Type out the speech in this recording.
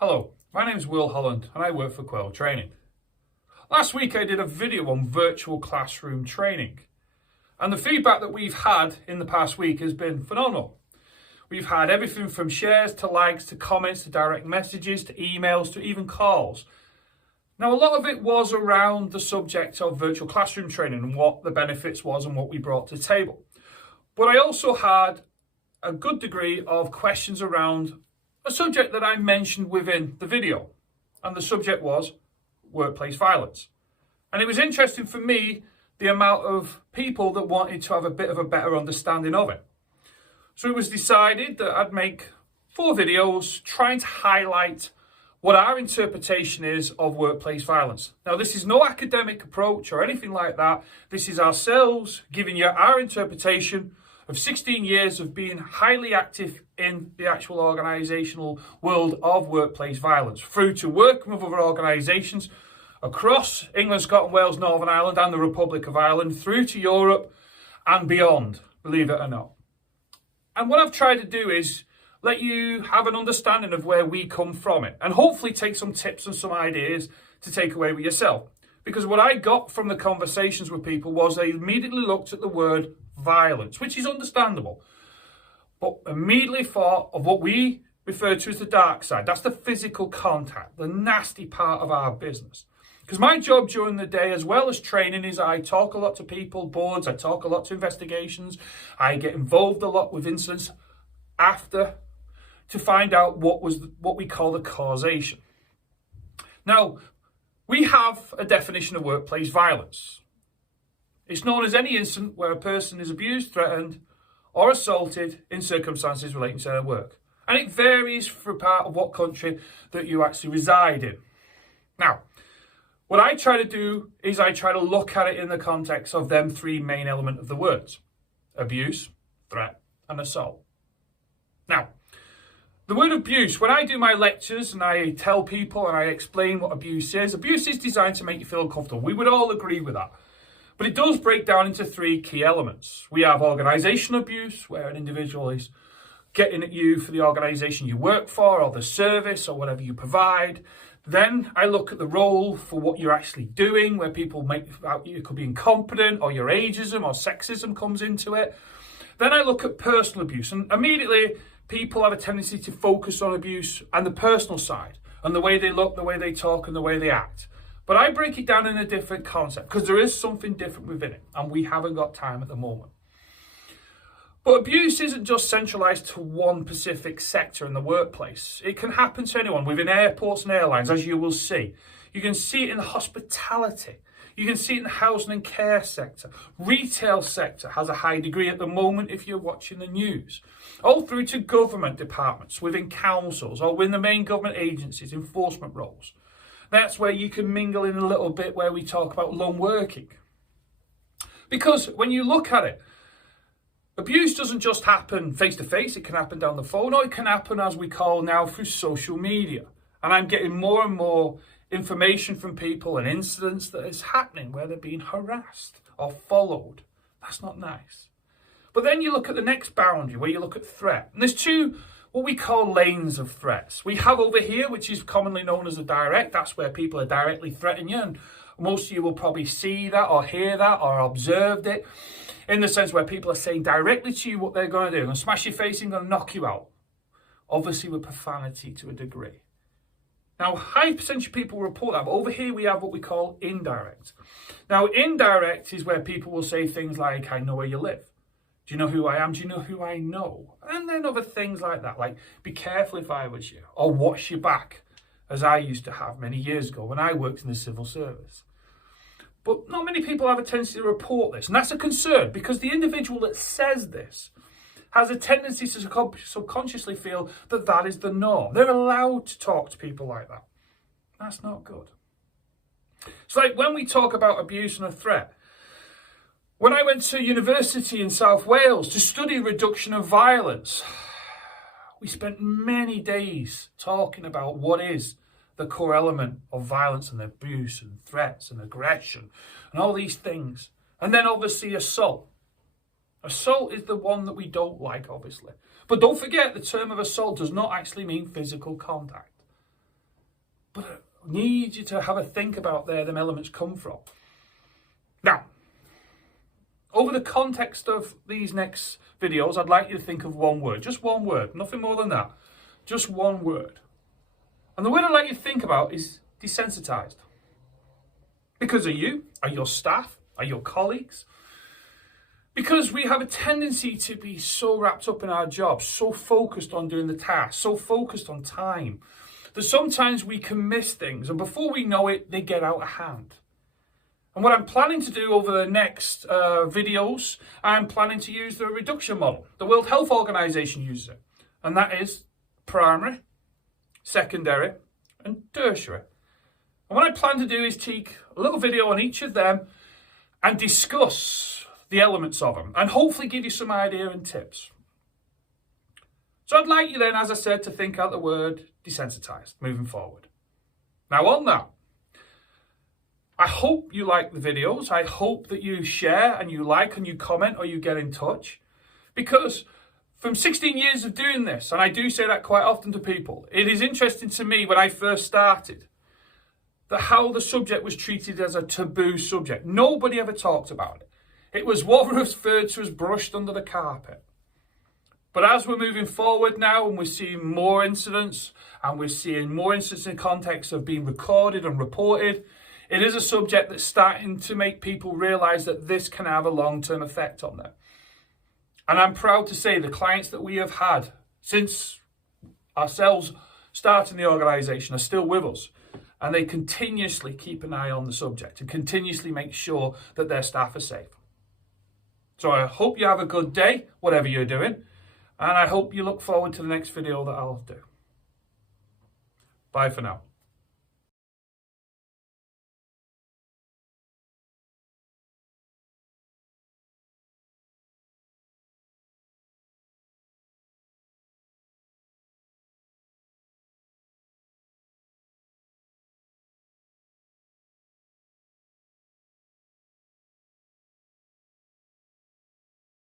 Hello, my name is Will Holland and I work for Quell Training. Last week I did a video on virtual classroom training, and the feedback that we've had in the past week has been phenomenal. We've had everything from shares to likes to comments to direct messages to emails to even calls. Now, a lot of it was around the subject of virtual classroom training and what the benefits was and what we brought to the table. But I also had a good degree of questions around a subject that I mentioned within the video, and the subject was workplace violence. And it was interesting for me the amount of people that wanted to have a bit of a better understanding of it. So it was decided that I'd make 4 videos trying to highlight what our interpretation is of workplace violence. Now, this is no academic approach or anything like that. This is ourselves giving you our interpretation of 16 years of being highly active in the actual organisational world of workplace violence, through to working with other organisations across England, Scotland, Wales, Northern Ireland and the Republic of Ireland, through to Europe and beyond, believe it or not. And what I've tried to do is let you have an understanding of where we come from it, and hopefully take some tips and some ideas to take away with yourself. Because what I got from the conversations with people was they immediately looked at the word violence, which is understandable, but immediately thought of what we refer to as the dark side. That's the physical contact, the nasty part of our business. Because my job during the day, as well as training, is I talk a lot to people, boards, I talk a lot to investigations, I get involved a lot with incidents after to find out what we call the causation. Now, we have a definition of workplace violence. It's known as any incident where a person is abused, threatened, or assaulted in circumstances relating to their work. And it varies for part of what country that you actually reside in. Now, what I try to do is I try to look at it in the context of them 3 main elements of the words: abuse, threat, and assault. Now, the word abuse, when I do my lectures and I tell people and I explain what abuse is designed to make you feel uncomfortable. We would all agree with that. But it does break down into 3 key elements. We have organisational abuse, where an individual is getting at you for the organisation you work for or the service or whatever you provide. Then I look at the role for what you're actually doing, where people make out you could be incompetent, or your ageism or sexism comes into it. Then I look at personal abuse, and immediately people have a tendency to focus on abuse and the personal side, and the way they look, the way they talk, and the way they act. But I break it down in a different concept, because there is something different within it, and we haven't got time at the moment. But abuse isn't just centralised to one specific sector in the workplace. It can happen to anyone within airports and airlines, as you will see. You can see it in the hospitality. You can see it in the housing and care sector. Retail sector has a high degree at the moment if you're watching the news. All through to government departments, within councils, or within the main government agencies, enforcement roles. That's where you can mingle in a little bit where we talk about lone working. Because when you look at it, abuse doesn't just happen face to face, it can happen down the phone, or it can happen, as we call now, through social media. And I'm getting more and more information from people and incidents that is happening where they're being harassed or followed. That's not nice. But then you look at the next boundary where you look at threat. And there's 2 what we call lanes of threats. We have over here, which is commonly known as a direct. That's where people are directly threatening you. And most of you will probably see that or hear that or observed it, in the sense where people are saying directly to you what they're going to do. They're going to smash your face in, going to knock you out. Obviously with profanity to a degree. Now, high percentage of people report that, but over here we have what we call indirect. Now, indirect is where people will say things like, I know where you live. Do you know who I am? Do you know who I know? And then other things like that, like, be careful if I was you, or watch your back, as I used to have many years ago when I worked in the civil service. But not many people have a tendency to report this, and that's a concern, because the individual that says this has a tendency to subconsciously feel that that is the norm. They're allowed to talk to people like that. That's not good. It's like when we talk about abuse and a threat. When I went to university in South Wales to study reduction of violence, we spent many days talking about what is the core element of violence and abuse and threats and aggression and all these things. And then obviously assault. Assault is the one that we don't like, obviously. But don't forget, the term of assault does not actually mean physical contact. But I need you to have a think about where them elements come from. Now, over the context of these next videos, I'd like you to think of one word. Just one word. Nothing more than that. Just one word. And the word I'd like you to think about is desensitized. Because of you, are your staff, are your colleagues. Because we have a tendency to be so wrapped up in our jobs, so focused on doing the task, so focused on time, that sometimes we can miss things. And before we know it, they get out of hand. And what I'm planning to do over the next videos, I'm planning to use the reduction model. The World Health Organization uses it. And that is primary, secondary, and tertiary. And what I plan to do is take a little video on each of them and discuss the elements of them, and hopefully give you some idea and tips. So I'd like you then, as I said, to think out the word desensitized moving forward. Now on that, I hope you like the videos. I hope that you share and you like and you comment or you get in touch. Because from 16 years of doing this, and I do say that quite often to people, it is interesting to me when I first started that how the subject was treated as a taboo subject. Nobody ever talked about it. It was what was referred to as brushed under the carpet. But as we're moving forward now and we're seeing more incidents and we're seeing more incidents in context of being recorded and reported, it is a subject that's starting to make people realise that this can have a long-term effect on them. And I'm proud to say the clients that we have had since ourselves starting the organisation are still with us. And they continuously keep an eye on the subject and continuously make sure that their staff are safe. So I hope you have a good day, whatever you're doing. And I hope you look forward to the next video that I'll do. Bye for now.